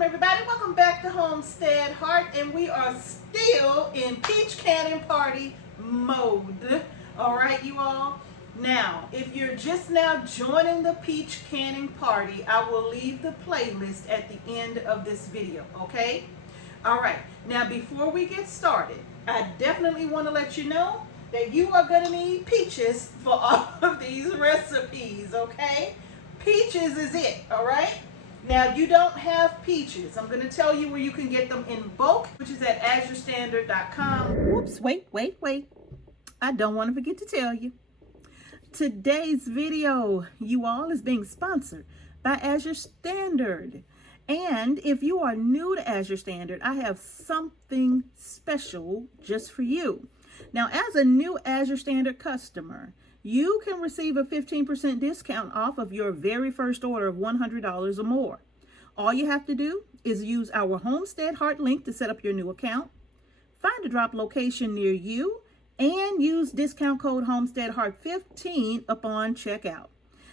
welcome everybody. Welcome back to Homestead Heart, and we are still in peach canning party mode. All right, you all. Now, if you're just now joining the peach canning party, I will leave the playlist at the end of this video, okay? All right, now before we get started, I definitely want to let you know that you are going to need peaches for all of these recipes, okay? Peaches is it, all right? Now, you don't have peaches. I'm going to tell you where you can get them in bulk, which is at AZUREstandard.com. Whoops, wait. I don't want to forget to tell you. Today's video, you all, is being sponsored by AZURE Standard. And if you are new to AZURE Standard, I have something special just for you. Now, as a new AZURE Standard customer, you can receive a 15% discount off of your very first order of $100 or more. All you have to do is use our Homestead Heart link to set up your new account, find a drop location near you, and use discount code Homestead Heart 15 upon checkout.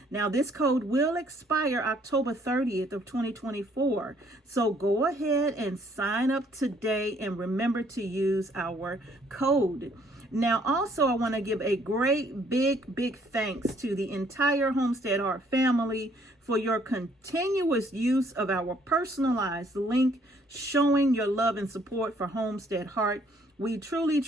Now, this code will expire October 30th of 2024. So go ahead and sign up today and remember to use our code. Now, also, I want to give a great big thanks to the entire Homestead Heart family for your continuous use of our personalized link showing your love and support for Homestead Heart. We truly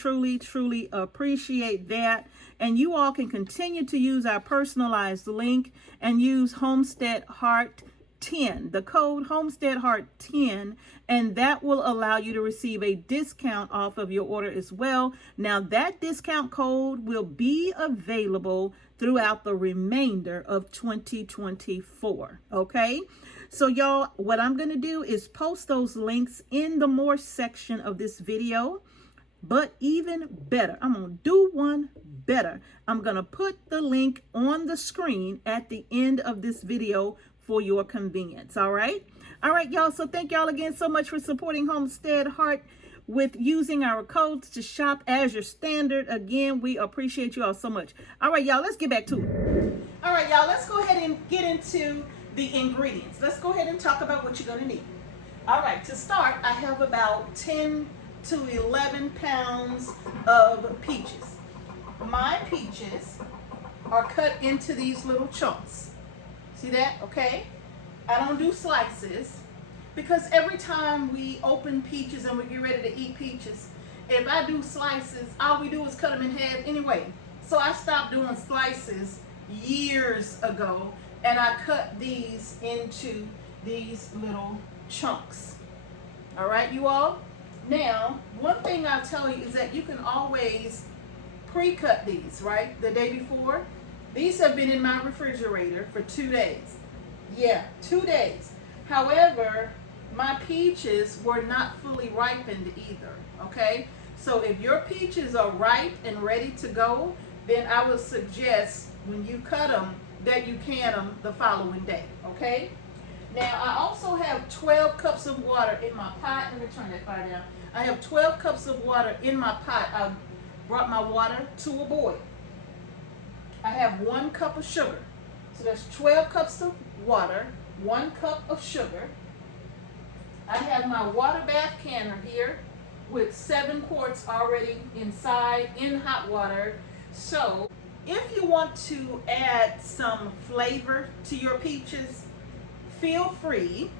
appreciate that. And you all can continue to use our personalized link and use Homestead Heart 10, the code Homestead Heart 10, and that will allow you to receive a discount off of your order as well. Now, that discount code will be available throughout the remainder of 2024, okay? So y'all, what I'm going to do is post those links in the more section of this video. But even better, I'm going to do one better. I'm going to put the link on the screen at the end of this video for your convenience. All right, y'all. So thank y'all again so much for supporting Homestead Heart with using our codes to shop AZURE Standard. Again, we appreciate you all so much. All right, y'all, let's get back to it. All right, y'all, let's go ahead and get into the ingredients. Let's go ahead and talk about what you're going to need. All right, to start, I have about 10 to 11 pounds of peaches. My peaches are cut into these little chunks. See that? Okay. I don't do slices because every time we open peaches and we get ready to eat peaches, if I do slices, all we do is cut them in half anyway. So I stopped doing slices years ago, and I cut these into these little chunks. All right, you all? Now, one thing I'll tell you is that you can always pre-cut these, right, the day before. These have been in my refrigerator for 2 days. Yeah, 2 days. However, my peaches were not fully ripened either, okay? So if your peaches are ripe and ready to go, then I would suggest when you cut them that you can them the following day, okay? Now, I also have 12 cups of water in my pot. Let me turn that fire down. I have 12 cups of water in my pot. I brought my water to a boil. I have 1 cup of sugar. So that's 12 cups of water, 1 cup of sugar. I have my water bath canner here with 7 quarts already inside in hot water. So if you want to add some flavor to your peaches, feel free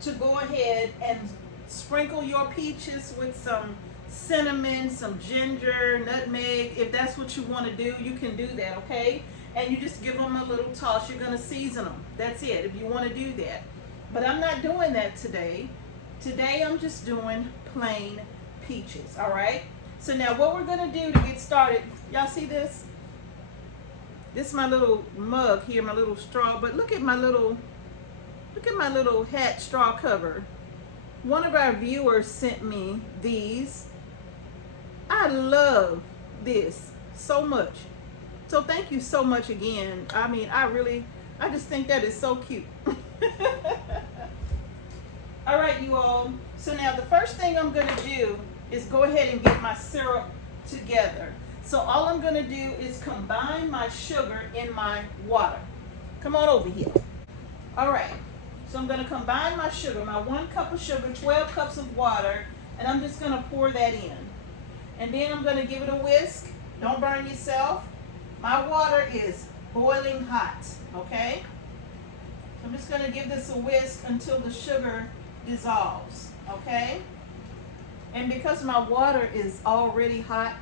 to go ahead and sprinkle your peaches with some cinnamon, some ginger, nutmeg. If that's what you want to do, you can do that, okay? And you just give them a little toss. You're going to season them. That's it, if you want to do that. But I'm not doing that today. Today I'm just doing plain peaches, all right? So now what we're going to do to get started, y'all see this? This is my little mug here, my little straw, but look at my little hat straw cover. One of our viewers sent me these. I love this so much. So thank you so much again. I mean, I just think that is so cute. All right, you all. So now the first thing I'm going to do is go ahead and get my syrup together. So all I'm going to do is combine my sugar in my water. Come on over here. All right. So I'm going to combine my sugar, my 1 cup of sugar, 12 cups of water, and I'm just going to pour that in. And then I'm going to give it a whisk. Don't burn yourself. My water is boiling hot, okay? So I'm just going to give this a whisk until the sugar dissolves, okay? And because my water is already hot,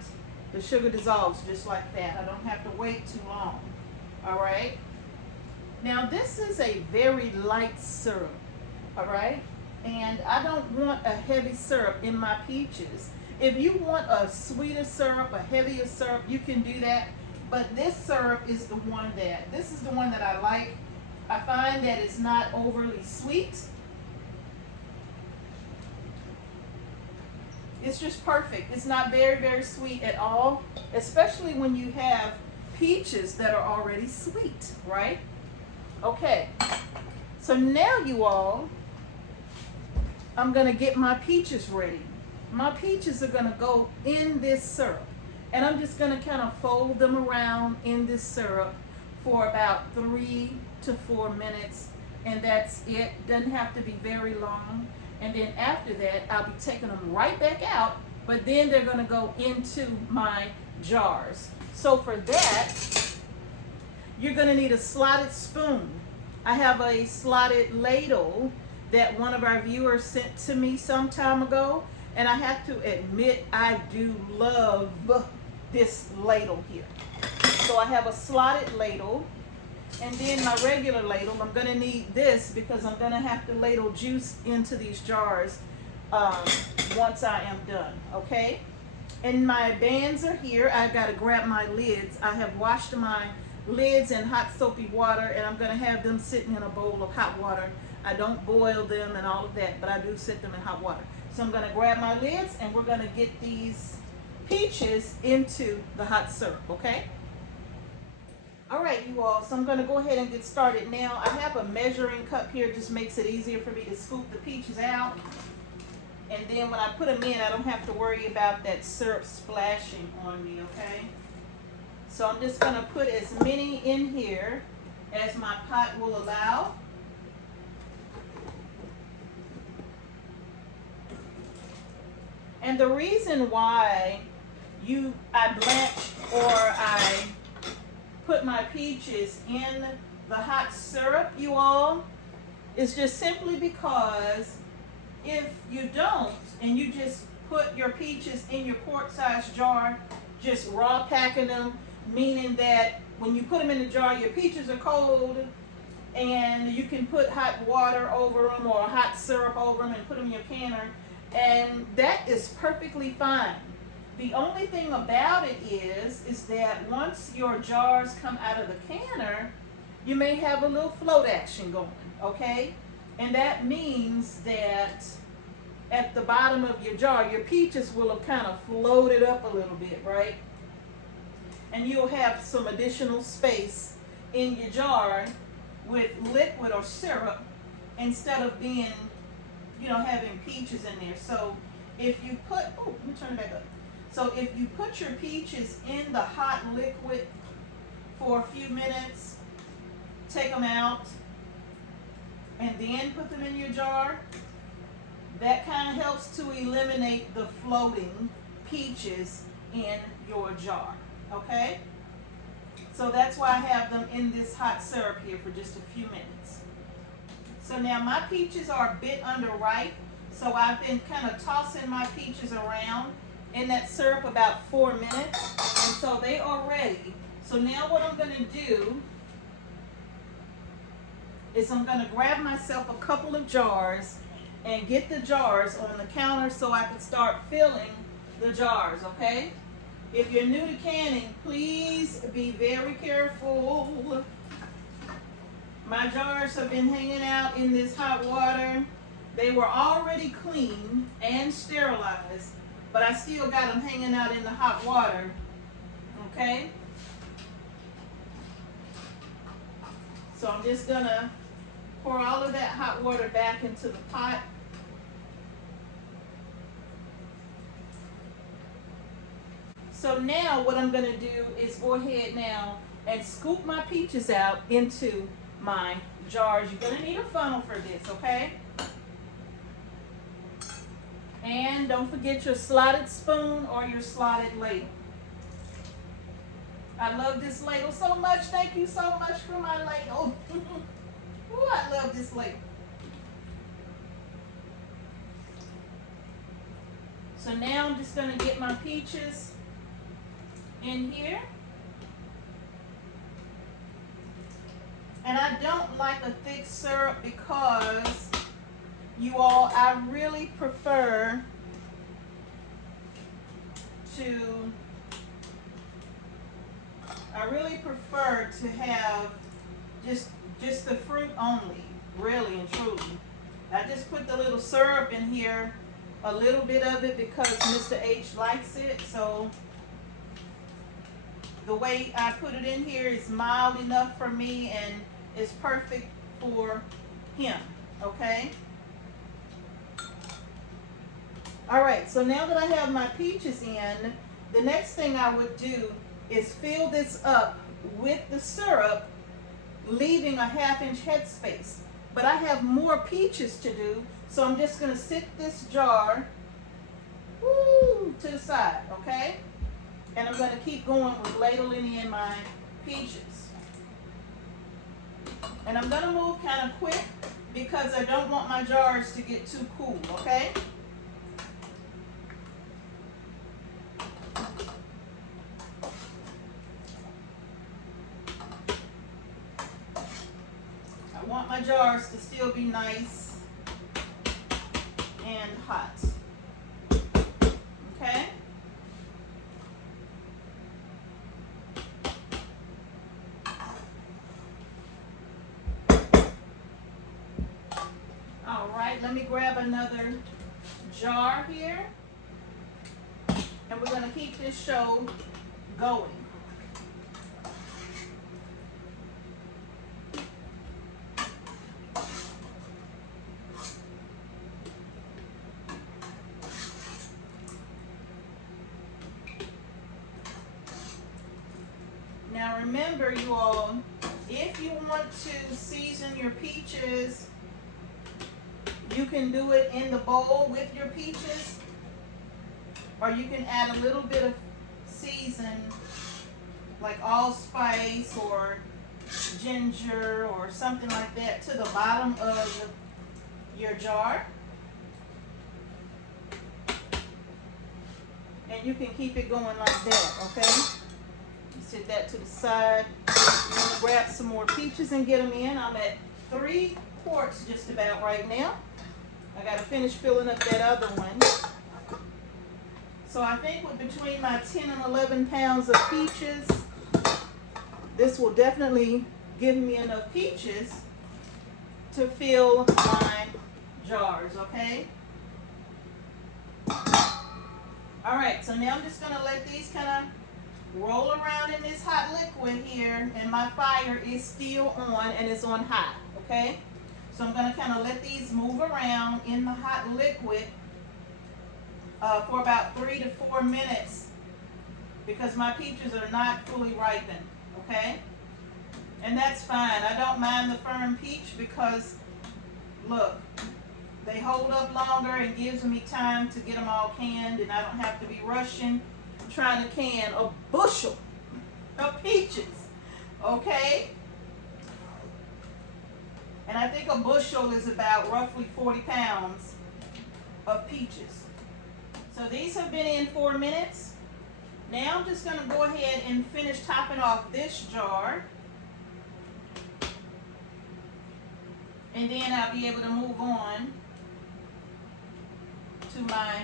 the sugar dissolves just like that. I don't have to wait too long, all right? Now this is a very light syrup, all right? And I don't want a heavy syrup in my peaches. If you want a sweeter syrup, a heavier syrup, you can do that. But this syrup is the one this is the one that I like. I find that it's not overly sweet. It's just perfect. It's not very, very sweet at all, especially when you have peaches that are already sweet, right? Okay, so now you all, I'm going to get my peaches ready. My peaches are going to go in this syrup. And I'm just going to kind of fold them around in this syrup for about 3 to 4 minutes. And that's it. Doesn't have to be very long. And then after that, I'll be taking them right back out. But then they're going to go into my jars. So for that, you're going to need a slotted spoon. I have a slotted ladle that one of our viewers sent to me some time ago. And I have to admit, I do love this ladle here. So I have a slotted ladle. And then my regular ladle, I'm going to need this because I'm going to have to ladle juice into these jars once I am done, okay? And my bands are here. I've got to grab my lids. I have washed my lids in hot soapy water, and I'm going to have them sitting in a bowl of hot water. I don't boil them and all of that, but I do sit them in hot water. So I'm going to grab my lids, and we're going to get these peaches into the hot syrup, okay? All right, you all, so I'm going to go ahead and get started now. I have a measuring cup here, just makes it easier for me to scoop the peaches out. And then when I put them in, I don't have to worry about that syrup splashing on me, okay? So I'm just going to put as many in here as my pot will allow. And the reason why I blanch or I put my peaches in the hot syrup, you all, is just simply because if you don't and you just put your peaches in your quart-sized jar, just raw packing them, meaning that when you put them in the jar, your peaches are cold and you can put hot water over them or hot syrup over them and put them in your canner, and that is perfectly fine. The only thing about it is that once your jars come out of the canner, you may have a little float action going, okay? And that means that at the bottom of your jar, your peaches will have kind of floated up a little bit, right? And you'll have some additional space in your jar with liquid or syrup instead of being, having peaches in there. So if you put, let me turn it back up. So if you put your peaches in the hot liquid for a few minutes, take them out, and then put them in your jar, that kind of helps to eliminate the floating peaches in your jar, okay? So that's why I have them in this hot syrup here for just a few minutes. So now my peaches are a bit underripe, so I've been kind of tossing my peaches around in that syrup about 4 minutes, and so they are ready. So now what I'm going to do is I'm going to grab myself a couple of jars and get the jars on the counter so I can start filling the jars, okay? If you're new to canning, please be very careful. My jars have been hanging out in this hot water. They were already clean and sterilized, but I still got them hanging out in the hot water, okay? So I'm just gonna pour all of that hot water back into the pot. So now what I'm gonna do is go ahead now and scoop my peaches out into my jars. You're going to need a funnel for this, okay? And don't forget your slotted spoon or your slotted ladle. I love this ladle so much. Thank you so much for my ladle. Ooh, I love this ladle. So now I'm just going to get my peaches in here. And I don't like a thick syrup because, you all, I really prefer to have just the fruit only, really and truly. I just put the little syrup in here, a little bit of it because Mr. H likes it. So the way I put it in here is mild enough for me and it's perfect for him, okay? All right, so now that I have my peaches in, the next thing I would do is fill this up with the syrup, leaving a 1/2 inch headspace. But I have more peaches to do, so I'm just going to sit this jar to the side, okay? And I'm going to keep going with ladling in my peaches. And I'm going to move kind of quick because I don't want my jars to get too cool, okay? I want my jars to still be nice and hot. Okay? All right, let me grab another jar here. And we're going to keep this show going. Now remember, you all, if you want to season your peaches, you can do it in the bowl with your peaches, or you can add a little bit of season, like allspice or ginger or something like that, to the bottom of your jar. And you can keep it going like that, okay? Set that to the side. I'm going to grab some more peaches and get them in. I'm at 3 quarts just about right now. I got to finish filling up that other one. So I think with between my 10 and 11 pounds of peaches, this will definitely give me enough peaches to fill my jars, okay? All right, so now I'm just going to let these kind of roll around in this hot liquid here, and my fire is still on and it's on high, okay? So I'm going to kind of let these move around in the hot liquid for about 3 to 4 minutes because my peaches are not fully ripened, okay? And that's fine. I don't mind the firm peach because, look, they hold up longer and gives me time to get them all canned, and I don't have to be rushing trying to can a bushel of peaches, okay? And I think a bushel is about roughly 40 pounds of peaches. So these have been in 4 minutes. Now I'm just going to go ahead and finish topping off this jar. And then I'll be able to move on to my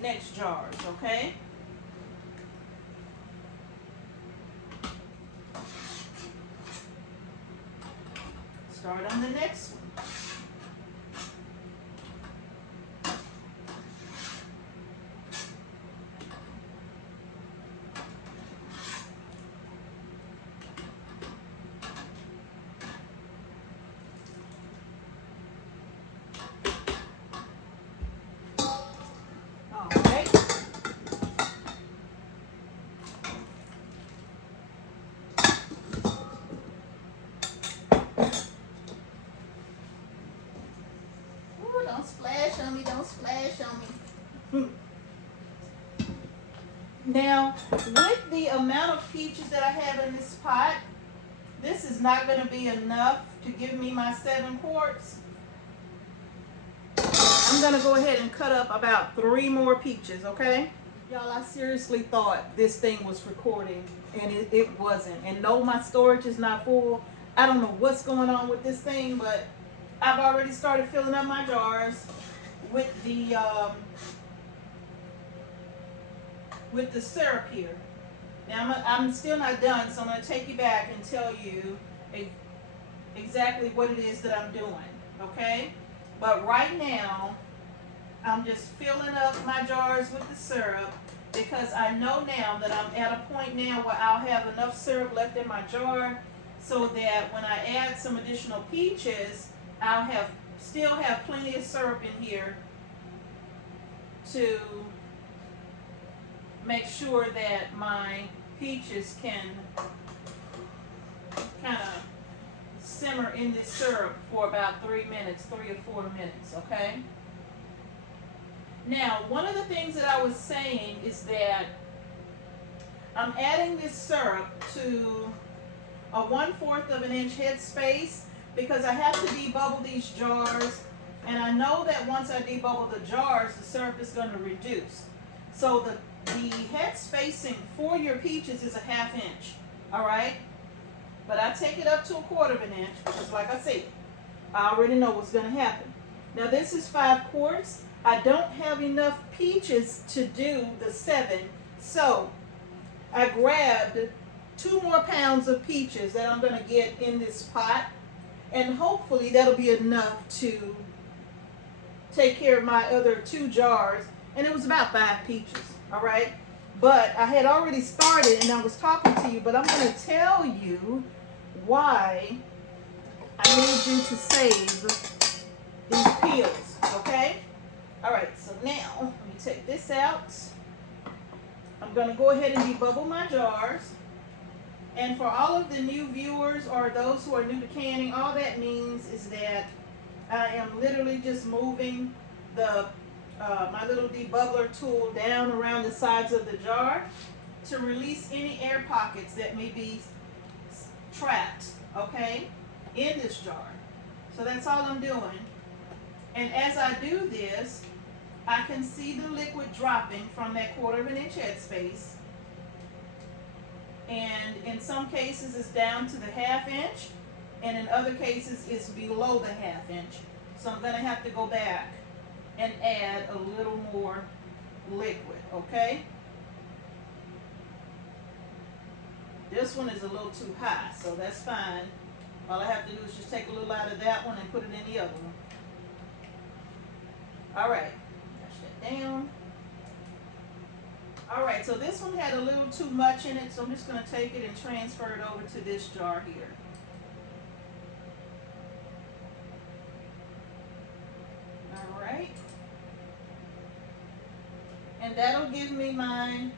next jars, okay? Start on the next one. Don't splash on me. Don't splash on me. Now, with the amount of peaches that I have in this pot, this is not going to be enough to give me my 7 quarts. I'm going to go ahead and cut up about 3 more peaches, okay? Y'all, I seriously thought this thing was recording, and it wasn't. And no, my storage is not full. I don't know what's going on with this thing, but I've already started filling up my jars with the syrup here. Now I'm still not done, so I'm going to take you back and tell you exactly what it is that I'm doing, okay? But right now, I'm just filling up my jars with the syrup because I know now that I'm at a point now where I'll have enough syrup left in my jar so that when I add some additional peaches, I'll still have plenty of syrup in here to make sure that my peaches can kind of simmer in this syrup for about 3 minutes, 3 or 4 minutes, okay? Now, one of the things that I was saying is that I'm adding this syrup to a 1/4 of an inch head space because I have to debubble these jars, and I know that once I debubble the jars, the syrup is going to reduce. So the head spacing for your peaches is a 1/2 inch, all right? But I take it up to a 1/4 of an inch because, like I said, I already know what's going to happen. Now, this is 5 quarts. I don't have enough peaches to do the 7, so I grabbed 2 more pounds of peaches that I'm going to get in this pot, and hopefully that'll be enough to take care of my other 2 jars, and it was about 5 peaches, all right? But I had already started, and I was talking to you, but I'm going to tell you why I need you to save these peels, okay? All right, so now let me take this out. I'm going to go ahead and debubble my jars. And for all of the new viewers or those who are new to canning, all that means is that I am literally just moving my little debubbler tool down around the sides of the jar to release any air pockets that may be trapped, okay, in this jar. So that's all I'm doing. And as I do this, I can see the liquid dropping from that 1/4 of an inch head space. And in some cases it's down to the 1/2 inch, and in other cases it's below the 1/2 inch. So I'm going to have to go back and add a little more liquid, okay? This one is a little too high, so that's fine. All I have to do is just take a little out of that one and put it in the other one. All right, push that down. All right, so this one had a little too much in it, so I'm just going to take it and transfer it over to this jar here. All right. And that'll give me my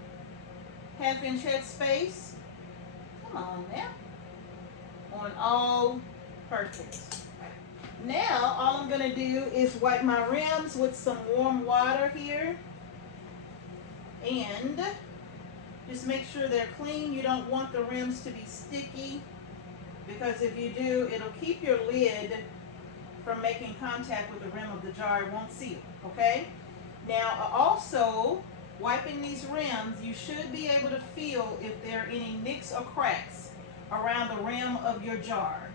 1/2 inch head space. Come on now. On all purpose. Now, all I'm going to do is wipe my rims with some warm water here. And just make sure they're clean. You don't want the rims to be sticky, because if you do, it'll keep your lid from making contact with the rim of the jar. It won't seal, okay? Now, also, wiping these rims, you should be able to feel if there are any nicks or cracks around the rim of your jar.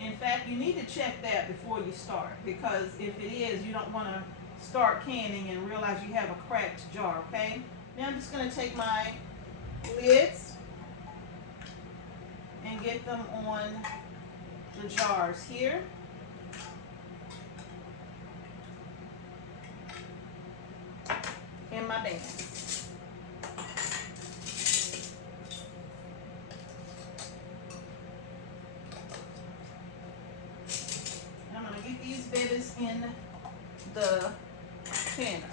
In fact, you need to check that before you start, because if it is, you don't want to start canning and realize you have a cracked jar, okay? Now I'm just going to take my lids and get them on the jars here. And my bands. I'm going to get these babies in the canner.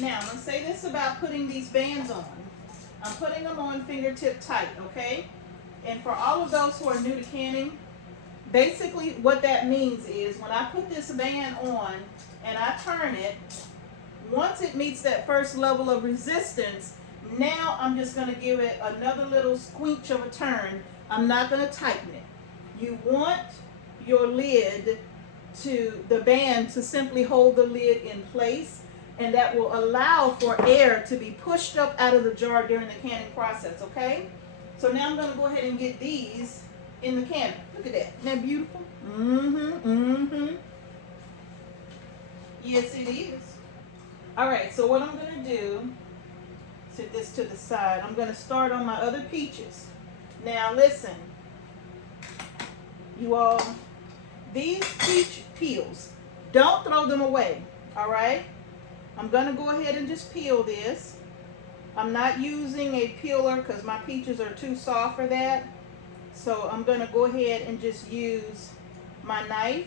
Now, I'm going to say this about putting these bands on. I'm putting them on fingertip tight, okay? And for all of those who are new to canning, Basically what that means is when I put this band on and I turn it, once it meets that first level of resistance, now I'm just going to give it another little squinch of a turn. I'm not going to tighten it. You want your lid the band to simply hold the lid in place, and that will allow for air to be pushed up out of the jar during the canning process, okay? So now I'm going to go ahead and get these in the can. Look at that. Isn't that beautiful? Yes, it is. All right, so what I'm going to do, set this to the side. I'm going to start on my other peaches. Now listen, you all, these peach peels, don't throw them away, all right? I'm going to go ahead and just peel this. I'm not using a peeler because my peaches are too soft for that. So I'm going to go ahead and just use my knife.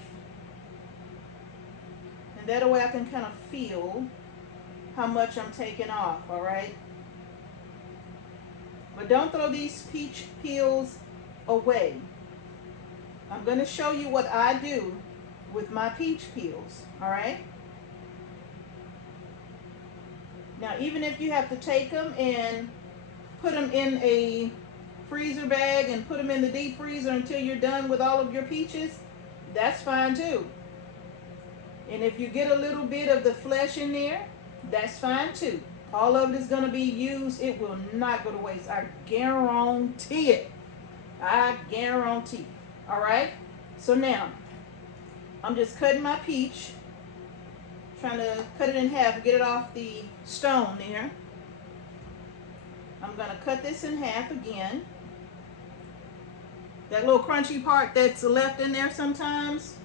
And that way I can kind of feel how much I'm taking off, all right? But don't throw these peach peels away. I'm going to show you what I do with my peach peels, all right? Now, even if you have to take them and put them in a freezer bag and put them in the deep freezer until you're done with all of your peaches, that's fine too. And if you get a little bit of the flesh in there, that's fine too. All of it is going to be used. It will not go to waste. I guarantee it. I guarantee. All right? So now, I'm just cutting my peach. Trying to cut it in half, get it off the stone there. I'm going to cut this in half again. That little crunchy part that's left in there sometimes,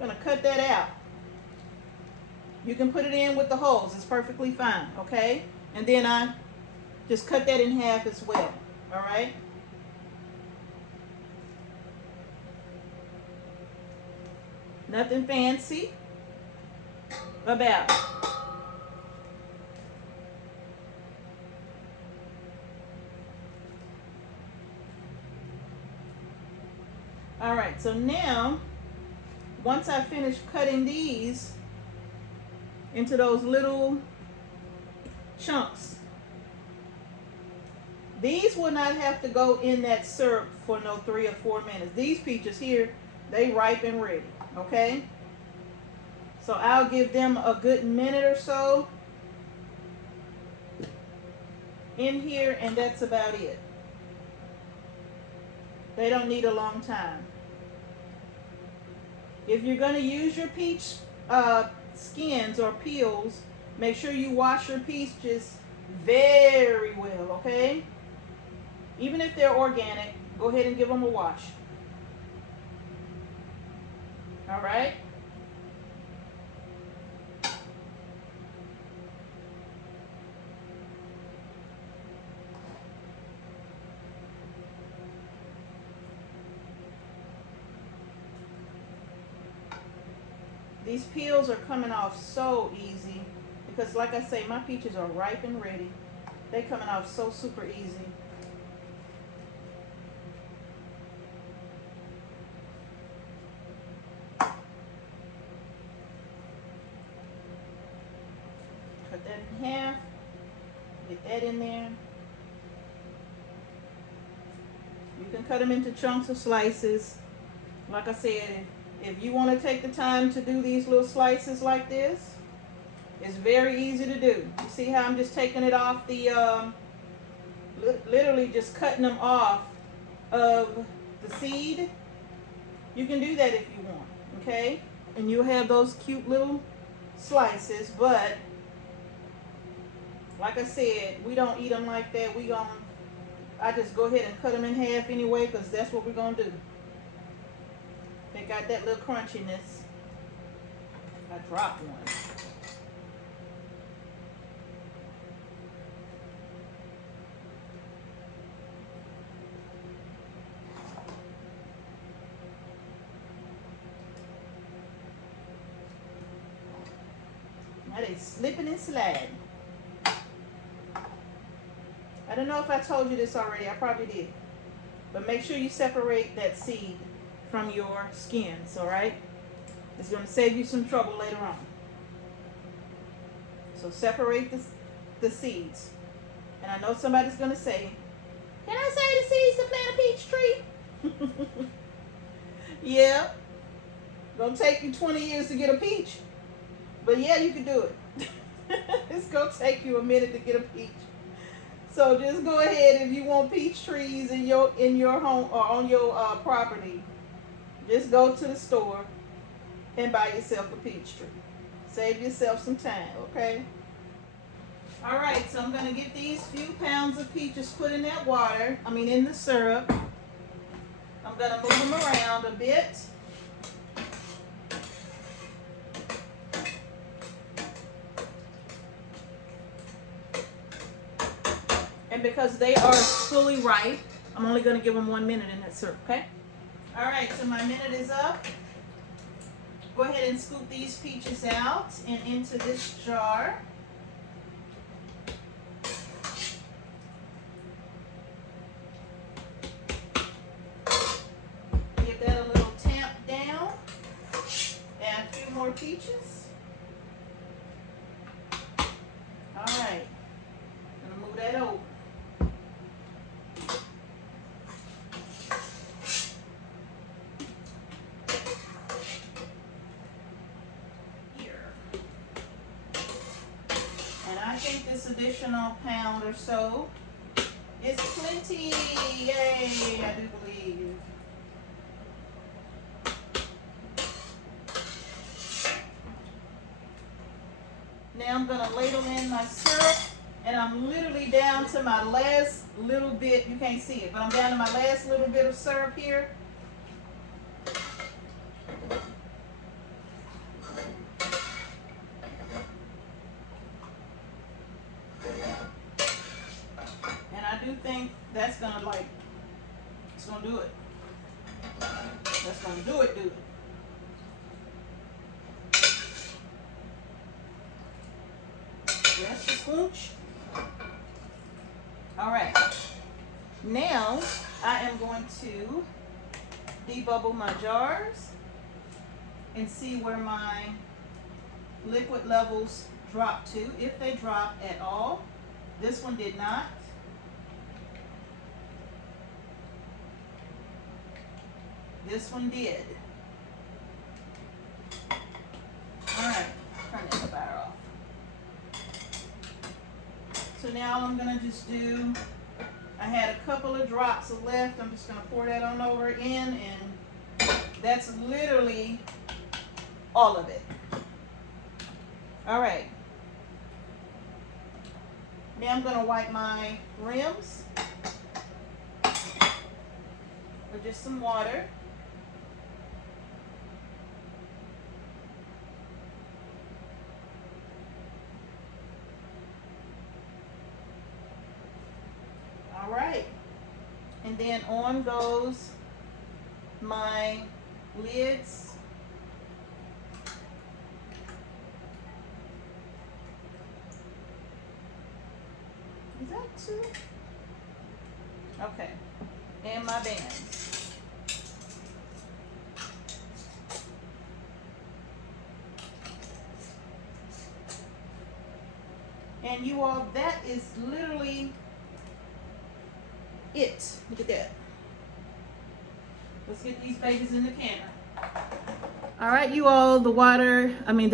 I'm going to cut that out. You can put it in with the holes. It's perfectly fine, okay? And then I just cut that in half as well, all right? Nothing fancy about it. All right, so now, once I finish cutting these into those little chunks, these will not have to go in that syrup for no 3 or 4 minutes. These peaches here, they ripen ready, okay? So I'll give them a good minute or so in here, and that's about it. They don't need a long time. If you're going to use your peach skins or peels, make sure you wash your peaches very well, okay? Even if they're organic, go ahead and give them a wash. All right? These peels are coming off so easy because, like I say, my peaches are ripe and ready. They're coming off so super easy. Cut that in half. Get that in there. You can cut them into chunks or slices. Like I said, if you want to take the time to do these little slices like this, it's very easy to do. You see how I'm just taking it off the, literally just cutting them off of the seed? You can do that if you want, okay? And you'll have those cute little slices, but like I said, we don't eat them like that. I just go ahead and cut them in half anyway because that's what we're going to do. They got that little crunchiness. I dropped one. Now they slipping and sliding. I don't know if I told you this already. I probably did. But make sure you separate that seed from your skins, all right? It's going to save you some trouble later on. So separate the seeds. And I know somebody's going to say, can I save the seeds to plant a peach tree? Yeah. Gonna take you 20 years to get a peach. But yeah, you can do it. It's gonna take you a minute to get a peach. So just go ahead if you want peach trees in your home or on your property. Just go to the store and buy yourself a peach tree. Save yourself some time, okay? All right, so I'm gonna get these few pounds of peaches put in that water. In the syrup. I'm gonna move them around a bit. And because they are fully ripe, I'm only going to give them 1 minute in that syrup, okay? All right, so my minute is up. Go ahead and scoop these peaches out and into this jar. Give that a little tamp down. Add a few more peaches. All right, I'm going to move that over. I think this additional pound or so is plenty. Yay, I do believe. Now I'm going to ladle in my syrup, and I'm literally down to my last little bit. You can't see it, but I'm down to my last little bit of syrup here. I do think that's gonna it's gonna do it. That's gonna do it, dude. That's the scooch. All right. Now I am going to debubble my jars and see where my liquid levels drop to, if they drop at all. This one did not. This one did. All right, turn that fire off. So now all I'm gonna just do, I had a couple of drops left. I'm just gonna pour that on over in, and that's literally all of it. All right. Now I'm gonna wipe my rims with just some water. All right, and then on goes my lids. Is that two? Okay, and my bands. And you all, that is literally it. Look at that. Let's get these babies in the canner. All right, you all, the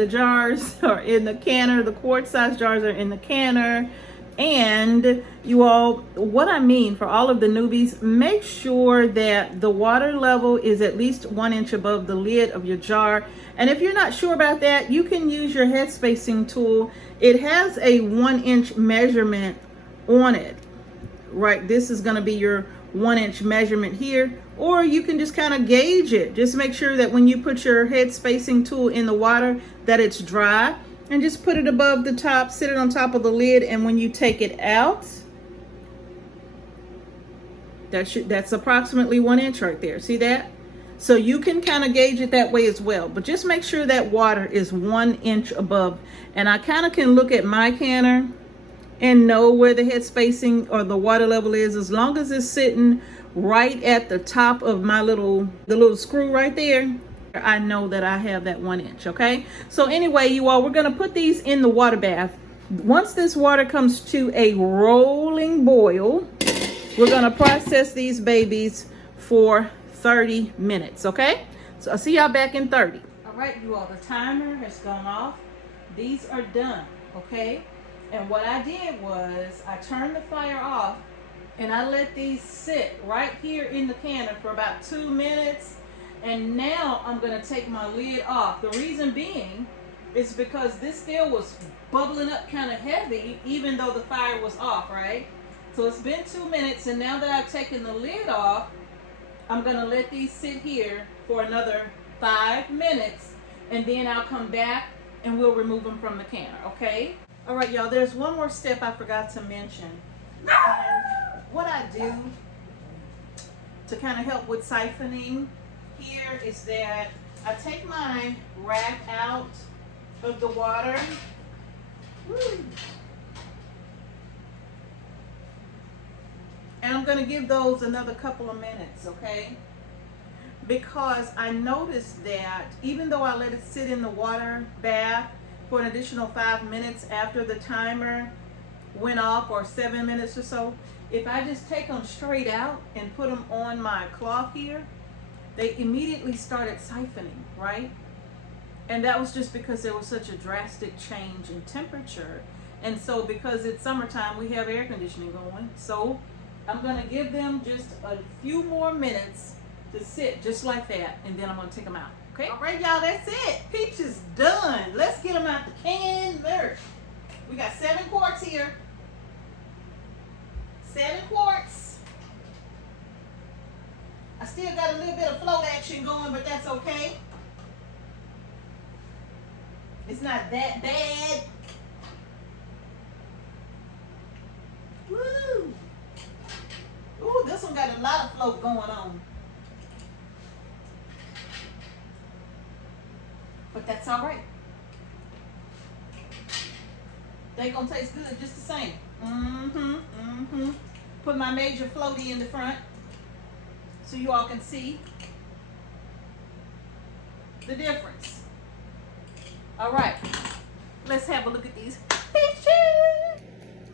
jars are in the canner. The quart size jars are in the canner. And you all, what I mean for all of the newbies, make sure that the water level is at least 1 inch above the lid of your jar. And if you're not sure about that, you can use your head spacing tool. It has a 1 inch measurement on it. Right, this is going to be your 1 inch measurement here, or you can just kind of gauge it. Just make sure that when you put your head spacing tool in the water that it's dry, and just put it above the top, sit it on top of the lid, and when you take it out, that's approximately 1 inch right there. See that? So you can kind of gauge it that way as well, but just make sure that water is 1 inch above. And I kind of can look at my canner and know where the head spacing or the water level is, as long as it's sitting right at the top of my the little screw right there, I know that I have that 1 inch. Okay, so anyway, you all, we're going to put these in the water bath. Once this water comes to a rolling boil, we're going to process these babies for 30 minutes. Okay, so I'll see y'all back in 30. All right, you all, the timer has gone off. These are done. Okay, and what I did was I turned the fire off and I let these sit right here in the canner for about 2 minutes. And now I'm going to take my lid off. The reason being is because this still was bubbling up kind of heavy even though the fire was off, right? So it's been 2 minutes, and now that I've taken the lid off, I'm going to let these sit here for another 5 minutes, and then I'll come back and we'll remove them from the canner, okay? All right, y'all, there's one more step I forgot to mention. And what I do to kind of help with siphoning here is that I take my rack out of the water. And I'm going to give those another couple of minutes, okay? Because I noticed that even though I let it sit in the water bath for an additional 5 minutes after the timer went off, or 7 minutes or so, if I just take them straight out and put them on my cloth here, they immediately started siphoning, right? And that was just because there was such a drastic change in temperature. And so because it's summertime, we have air conditioning going. So I'm going to give them just a few more minutes to sit just like that, and then I'm going to take them out. Okay? All right, y'all, that's it. Peach is done. Let's get them out the can. There. We got 7 quarts here. 7 quarts. I still got a little bit of float action going, but that's okay. It's not that bad. Woo! Ooh, this one got a lot of float going on. But that's all right. They gonna taste good just the same. Put my major floaty in the front so you all can see the difference. All right, let's have a look at these peaches.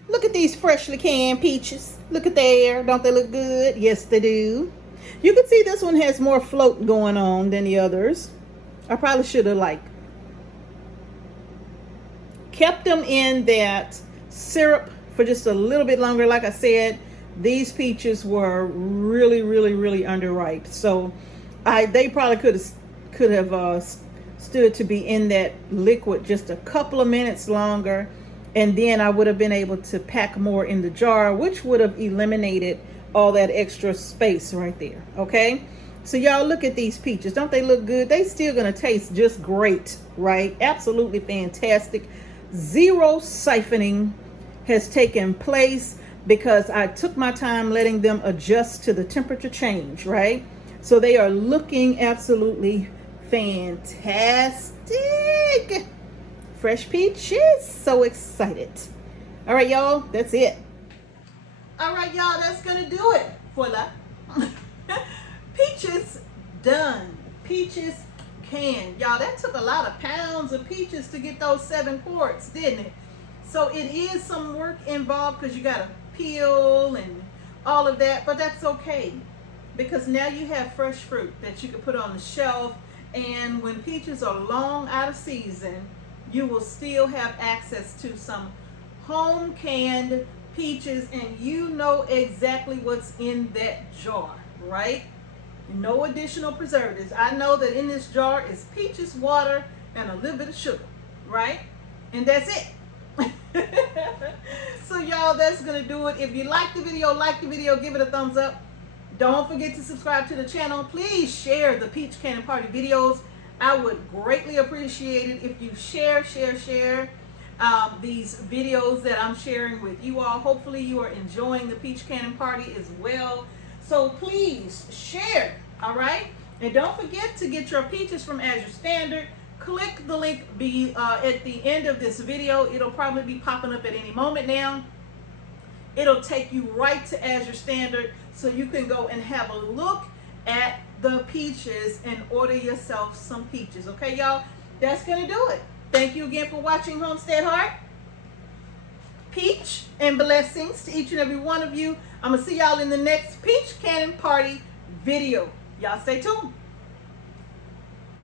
Look at these freshly canned peaches. Look at there. Don't they look good? Yes, they do. You can see this one has more float going on than the others. I probably should have kept them in that syrup for just a little bit longer. Like I said, these peaches were really, really, really underripe. So they probably could have stood to be in that liquid just a couple of minutes longer, and then I would have been able to pack more in the jar, which would have eliminated all that extra space right there. Okay, so y'all look at these peaches. Don't they look good? They still gonna taste just great, right? Absolutely fantastic. Zero siphoning has taken place because I took my time letting them adjust to the temperature change, right? So they are looking absolutely fantastic. Fresh peaches. So excited. All right, y'all, that's it. All right, y'all, that's gonna do it for the peaches done. Peaches canned. Y'all, that took a lot of pounds of peaches to get those 7 quarts, didn't it? So it is some work involved because you gotta peel and all of that, but that's okay because now you have fresh fruit that you can put on the shelf, and when peaches are long out of season, you will still have access to some home canned peaches, and you know exactly what's in that jar, right? No additional preservatives. I know that in this jar is peaches, water, and a little bit of sugar, right? And that's it. So y'all, that's gonna do it. If you like the video, give it a thumbs up. Don't forget to subscribe to the channel. Please share the Peach Canning Party videos. I would greatly appreciate it if you share these videos that I'm sharing with you all. Hopefully you are enjoying the Peach Canning Party as well. So please share, all right? And don't forget to get your peaches from AZURE Standard. Click the link at the end of this video. It'll probably be popping up at any moment now. It'll take you right to AZURE Standard so you can go and have a look at the peaches and order yourself some peaches. Okay, y'all? That's going to do it. Thank you again for watching Homestead Heart. Peach and blessings to each and every one of you. I'm going to see y'all in the next Peach Cannon Party video. Y'all stay tuned.